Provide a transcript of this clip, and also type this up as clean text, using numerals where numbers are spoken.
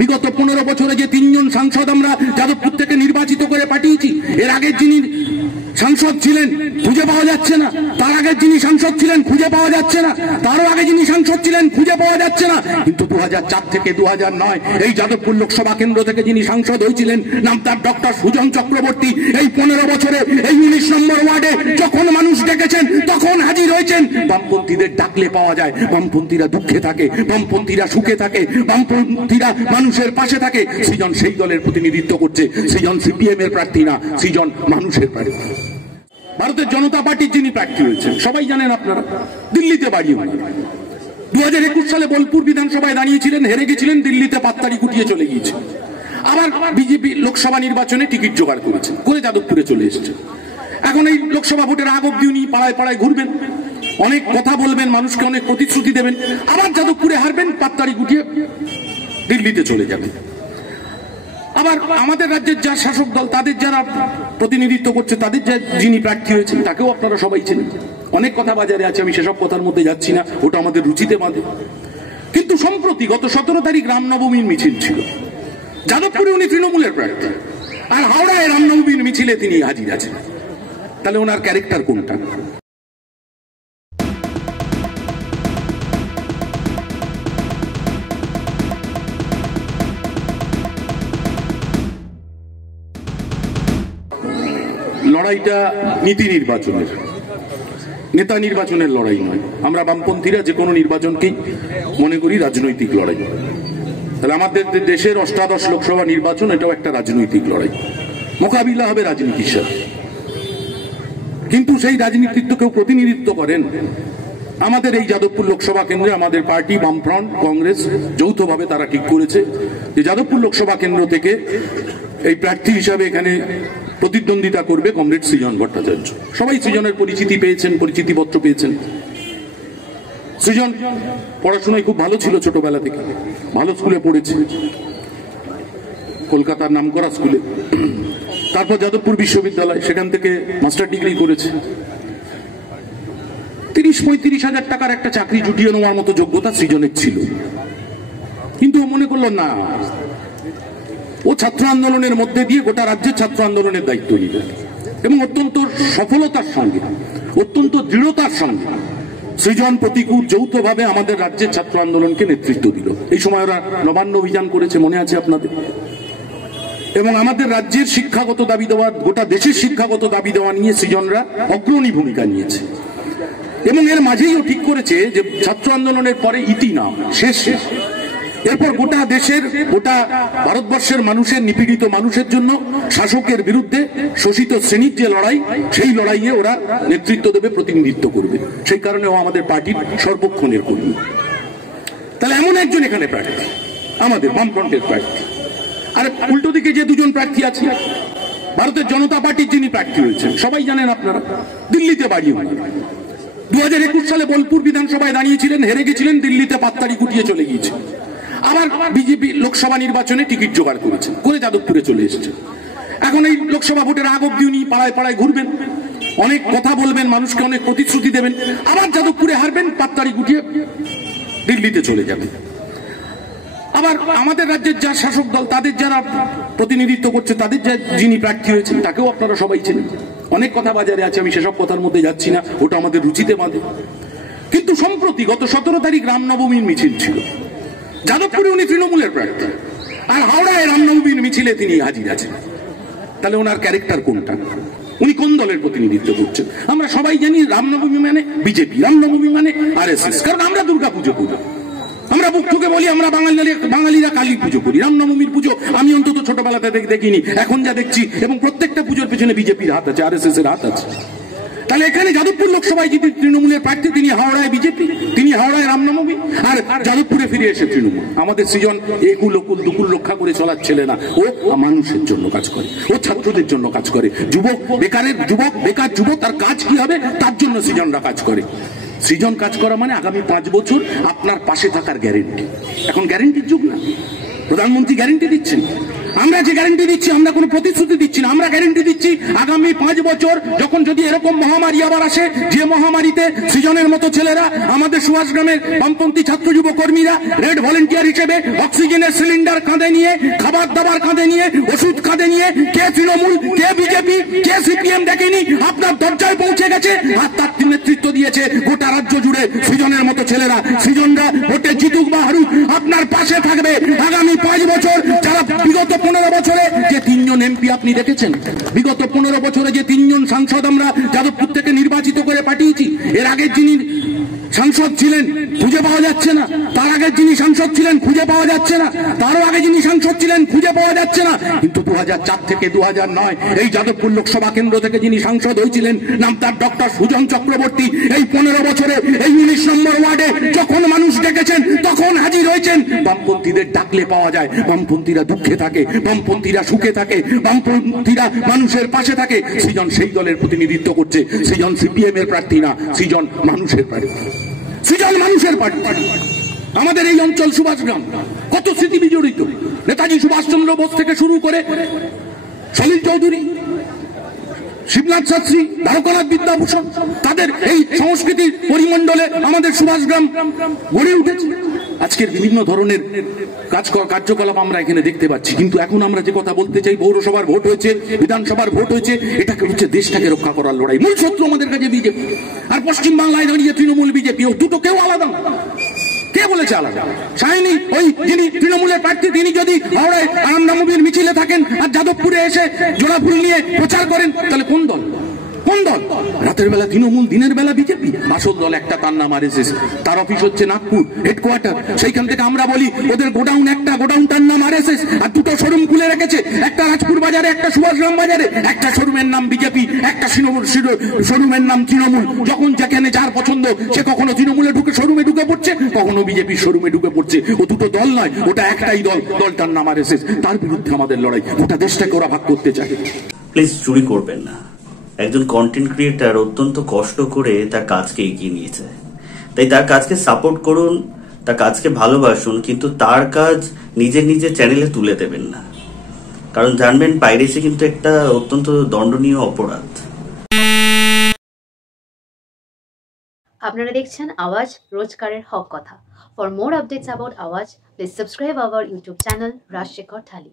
বিগত 15 বছরে যে 3 জন সাংসদ আমরা যাদবপুর থেকে নির্বাচিত করে পাঠিয়েছি, এর আগের যিনি সাংসদ ছিলেন খুঁজে পাওয়া যাচ্ছে না, তার আগের যিনি সাংসদ ছিলেন খুঁজে পাওয়া যাচ্ছে না, তারও আগে যিনি সাংসদ ছিলেন খুঁজে পাওয়া যাচ্ছে না। কিন্তু 2004 থেকে 2009 এই যাদবপুর লোকসভা কেন্দ্র থেকে যিনি সাংসদ হয়েছিলেন, নাম তার ডক্টর সুজন চক্রবর্তী, এই 15 বছরে এই 19 নম্বর ওয়ার্ডে যখন মানুষ ডেকেছেন তখন হাজির হয়েছেন। বামপন্থীদের ডাকলে পাওয়া যায়, বামপন্থীরা দুঃখে থাকে, বামপন্থীরা সুখে থাকে, বামপন্থীরা মানুষের পাশে থাকে। সৃজন সেই দলের প্রতিনিধিত্ব করছে, সৃজন সিপিএম এর প্রার্থী না, সৃজন মানুষের প্রার্থী। ভারতের জনতা পার্টির যিনি প্রার্থী হয়েছেন সবাই জানেন আপনারা, দিল্লিতে বাড়ি। 2021 সালে বোলপুর বিধানসভায় দাঁড়িয়েছিলেন, হেরে গেছিলেন, দিল্লিতে পাত্তারি গুটিয়ে চলে গিয়েছে। আবার বিজেপি লোকসভা নির্বাচনে টিকিট জোগাড় করেছে, করে যাদবপুরে চলে এসেছে। এখন এই লোকসভা ভোটের আগ অব্দি উনি পাড়ায় পাড়ায় ঘুরবেন, অনেক কথা বলবেন, মানুষকে অনেক প্রতিশ্রুতি দেবেন, আবার যাদবপুরে হারবেন, পাত্তারি গুটিয়ে দিল্লিতে চলে যাবেন। আবার আমাদের রাজ্যের যা শাসক দল, তাদের যারা প্রতিনিধিত্ব করছে, তাদের যিনি প্রার্থী হয়েছেন তাকেও আপনারা সবাই চেনেন। অনেক কথা বাজারে আছে, আমি সেসব কথার মধ্যে যাচ্ছি না, ওটা আমাদের রুচিতে বাঁধে। কিন্তু সম্প্রতি গত 17 তারিখ রামনবমীর মিছিল ছিল, যাদবপুরে উনি তৃণমূলের প্রার্থী, আর হাওড়ায় রামনবমীর মিছিলে তিনি হাজির আছেন। তাহলে ওনার ক্যারেক্টার কোনটা? লড়াইটা নীতি নির্বাচনের, নেতা নির্বাচনের লড়াই নয়। আমরা বামপন্থীরা যে কোনো নির্বাচনকেই মনে করি রাজনৈতিক লড়াই। তাহলে আমাদের দেশের 18 লোকসভা নির্বাচন, এটাও একটা রাজনৈতিক লড়াই, মোকাবিলা হবে রাজনীতির সাথে। কিন্তু সেই রাজনীতির তো কেউ প্রতিনিধিত্ব করেন। আমাদের এই যাদবপুর লোকসভা কেন্দ্রে আমাদের পার্টি, বামফ্রন্ট, কংগ্রেস যৌথভাবে তারা ঠিক করেছে যে যাদবপুর লোকসভা কেন্দ্র থেকে এই প্রার্থী হিসাবে এখানে প্রতিদ্বন্দ্বিতা করবে কমরেড সৃজন ভট্টাচার্য। সবাই সৃজনের পরিচিতি পেয়েছেন, পরিচিতিপত্র পেয়েছেন। সৃজন পড়াশোনায় খুব ভালো ছিল, ছোটবেলা থেকে ভালো স্কুলে পড়েছে, কলকাতার নামকরা স্কুলে। তারপর যাদবপুর বিশ্ববিদ্যালয়, সেখান থেকে মাস্টার ডিগ্রি করেছে। 30-35 হাজার টাকার একটা চাকরি জুটিয়ে নেওয়ার মতো যোগ্যতা সৃজনের ছিল, কিন্তু ও মনে করলো না, ও ছাত্র আন্দোলনের মধ্যে দিয়ে গোটা রাজ্যের ছাত্র আন্দোলনের দায়িত্ব নিবে এবং অত্যন্ত সফলতার সঙ্গে, অত্যন্ত দৃঢ়তার সঙ্গে সৃজন প্রতিকূল যৌথভাবে আমাদের রাজ্যের ছাত্র আন্দোলনকে নেতৃত্ব দিল। এই সময় ওরা নবান্ন অভিযান করেছে, মনে আছে আপনাদের। এবং আমাদের রাজ্যের শিক্ষাগত দাবি দেওয়া, গোটা দেশের শিক্ষাগত দাবি দেওয়া নিয়ে সৃজনরা অগ্রণী ভূমিকা নিয়েছে। এবং এর মাঝেই ও ঠিক করেছে যে ছাত্র আন্দোলনের পরে ইতি না, শেষ। এরপর গোটা দেশের, গোটা ভারতবর্ষের মানুষের, নিপীড়িত মানুষের জন্য শাসকের বিরুদ্ধে শোষিত শ্রেণীর যে লড়াই, সেই লড়াইয়ে ওরা নেতৃত্ব দেবে, প্রতিনিধিত্ব করবে। সেই কারণে ও আমাদের পার্টির সর্বক্ষণের কর্মী। তাহলে এমন একজন এখানে প্রার্থী, আমাদের বামফ্রন্টের প্রার্থী। আর উল্টো দিকে যে দুজন প্রার্থী আছে, ভারতের জনতা পার্টির যিনি প্রার্থী হয়েছেন সবাই জানেন আপনারা, দিল্লিতে বাড়ি। 2021 সালে বোলপুর বিধানসভায় দাঁড়িয়েছিলেন, হেরে গেছিলেন, দিল্লিতে পাত্তারি গুটিয়ে চলে গিয়েছে। আবার বিজেপি লোকসভা নির্বাচনে টিকিট জোগাড় করেছে, করে যাদবপুরে চলে এসেছে। এখন এই লোকসভা ভোটের আগ অব্দি উনি পাড়ায় পাড়ায় ঘুরবেন, অনেক কথা বলবেন, মানুষকে অনেক প্রতিশ্রুতি দেবেন, আবার যাদবপুরে হারবেন, পাত্তারি গুটিয়ে দিল্লিতে চলে যাবেন। আবার আমাদের রাজ্যের যা শাসক দল, তাদের যারা প্রতিনিধিত্ব করছে, তাদের যিনি প্রার্থী হয়েছেন তাকেও আপনারা সবাই চেনেন। অনেক কথা বাজারে আছে, আমি সেসব কথার মধ্যে যাচ্ছি না, ওটা আমাদের রুচিতে বাঁধে। কিন্তু সম্প্রতি গত 17 তারিখ রামনবমীর মিছিল ছিল, যাদবপুরে উনি তৃণমূলের প্রার্থী, আর হাওড়ায় রামনবমীর মিছিলে তিনি হাজির আছেন। তাহলে ওনার ক্যারেক্টার কোনটা? উনি কোন দলের প্রতিনিধিত্ব করছেন? আমরা সবাই জানি রামনবমী মানে বিজেপি, রামনবমী মানে আরএসএস। কারণ আমরা দুর্গা পুজো করি, আমরা বুক ঠুকে বলি আমরা বাঙালিরা কালী পুজো করি। রামনবমীর পুজো আমি অন্তত ছোটবেলাতে দেখিনি, এখন যা দেখছি, এবং প্রত্যেকটা পুজোর পেছনে বিজেপির হাত আছে, আরএসএস এর হাত আছে। তাহলে এখানে যাদবপুর লোকসভায় যিনি তৃণমূলের প্রার্থী, তিনি হাওড়ায় বিজেপি, তিনি হাওড়ায় রামনবমী, আর যাদবপুরে ফিরে এসে তৃণমূল। আমাদের সৃজন একুল ওকুল দুকুল রক্ষা করে চলার ছেলে না, ও মানুষের জন্য কাজ করে, ও ছাত্রদের জন্য কাজ করে। বেকার যুবক তার কাজ কি হবে তার জন্য সৃজনরা কাজ করে। সৃজন কাজ করা মানে আগামী 5 বছর আপনার পাশে থাকার গ্যারেন্টি। এখন গ্যারেন্টির যুগ না, প্রধানমন্ত্রী গ্যারেন্টি দিচ্ছেন, আমরা যে গ্যারান্টি দিচ্ছি, আমরা কোনো প্রতিশ্রুতি দিচ্ছি না, আমরা গ্যারান্টি দিচ্ছি আগামী 5 বছর যখন যদি এরকম মহামারী আবার আসে, যে মহামারীতে সৃজনের মতো ছেলেরা, আমাদের সুভাষগ্রামের বামপন্থী ছাত্র যুব কর্মীরা রেড ভলেন্টিয়ার হিসেবে অক্সিজেনের সিলিন্ডার কাঁধে নিয়ে, খাবার দাবার কাঁধে নিয়ে, ওষুধ কাঁধে নিয়ে, কে তৃণমূল, কে বিজেপি, কে সিপিএম দেখেনি, আপনার দরজায় পৌঁছে গেছে আর তার নেতৃত্ব দিয়েছে গোটা রাজ্য জুড়ে সৃজনের মতো ছেলেরা। সৃজনরা ভোটে জিতুক বা হারুক আপনার পাশে থাকবে আগামী 5 বছর। যারা বিগত 15 বছরে যে 3 জন এমপি আপনি দেখেছেন, বিগত 15 বছরে যে 3 জন সাংসদ আমরা যাদবপুর থেকে নির্বাচিত করে পাঠিয়েছি, এর আগের যিনি সাংসদ ছিলেন খুঁজে পাওয়া যাচ্ছে না, তার আগের যিনি সাংসদ ছিলেন খুঁজে পাওয়া যাচ্ছে না, তারও আগে যিনি সাংসদ ছিলেন খুঁজে পাওয়া যাচ্ছে না। কিন্তু 2004 থেকে 2009 এই যাদবপুর লোকসভা কেন্দ্র থেকে যিনি সাংসদ হয়েছিলেন, নাম তার ডক্টর সুজন চক্রবর্তী, এই 15 বছরে এই 19 নম্বর ওয়ার্ডে যখন মানুষ ডেকেছেন তখন হাজির হয়েছেন। বামপন্থীদের ডাকলে পাওয়া যায়, বামপন্থীরা দুঃখে থাকে, বামপন্থীরা সুখে থাকে, বামপন্থীরা মানুষের পাশে থাকে। সৃজন সেই দলের প্রতিনিধিত্ব করছে। সৃজন সিপিএম এর প্রার্থী না, সৃজন মানুষের প্রার্থী, সৃজন মানুষের প্রার্থী। আমাদের এই অঞ্চল সুভাষগ্রাম কত স্মৃতি বিজড়িত। নেতাজি সুভাষচন্দ্র বোস থেকে শুরু করে সলিল চৌধুরী, শিবনাথ শাস্ত্রী, দ্বারকানাথ বিদ্যাভূষণ, তাদের এই সংস্কৃতির পরিমণ্ডলে আমাদের সুভাষগ্রাম গড়ে উঠেছে। আজকের বিভিন্ন ধরনের কার্যকলাপ আমরা এখানে দেখতে পাচ্ছি। কিন্তু এখন আমরা যে কথা বলতে চাই, পৌরসভার ভোট হয়েছে, বিধানসভার ভোট হয়েছে, এটাকে হচ্ছে দেশটাকে রক্ষা করার লড়াই। মূল শত্রু আমাদের কাছে বিজেপি, আর পশ্চিমবাংলায় দাঁড়িয়ে তৃণমূল বিজেপি, ও দুটো কেউ আলাদা না। কে বলেছে আলাদা? সায়নী, ওই যিনি তৃণমূলের প্রার্থী, তিনি যদি হাওড়ায় রামনবমীর মিছিলে থাকেন আর যাদবপুরে এসে জোড়া ফুল নিয়ে প্রচার করেন, তাহলে কোন দল? কোন দল? রাতের বেলা তৃণমূল, দিনের বেলা বিজেপি। আসল দল একটা, তার নাম আরএসএস। তার অফিস হচ্ছে নাগপুর হেডকোয়ার্টার। সেইখান থেকে আমরা বলি ওদের গোডাউন একটা, গোডাউনটার নাম আরএসএস, আর দুটো শোরুম খুলে রেখেছে, একটা রাজপুর বাজারে, একটা সুভাষগ্রাম বাজারে। একটা শোরুমের নাম বিজেপি, একটা শোরুমের নাম তৃণমূল। যখন যেখানে যার পছন্দ সে কখনো তৃণমূলে ঢুকে শোরুমে ঢুকে পড়ছে, কখনো বিজেপির শোরুমে ঢুকে পড়ছে। ও দুটো দল নয়, ওটা একটাই দল, দলটার নাম আরএসএস। তার বিরুদ্ধে আমাদের লড়াই। গোটা দেশটাকে ওরা ভাগ করতে চায়। প্লিজ চুরি করবেন না। একজন কন্টেন্ট ক্রিয়েটার অত্যন্ত কষ্ট করে তার কাজকে এগিয়ে নিয়েছে, তাই তার কাজকে সাপোর্ট করুন, তার কাজকে ভালোবাসুন, কিন্তু তার কাজ নিজের চ্যানেলে তুলে দেবেন না। কারণ জানবেন পাইরেসি কিন্তু একটা অত্যন্ত দণ্ডনীয় অপরাধ। আপনারা দেখছেন আওয়াজ, রোজকারের হক কথা। For more updates about Awaaz, please subscribe our YouTube channel Rajshekhar thali.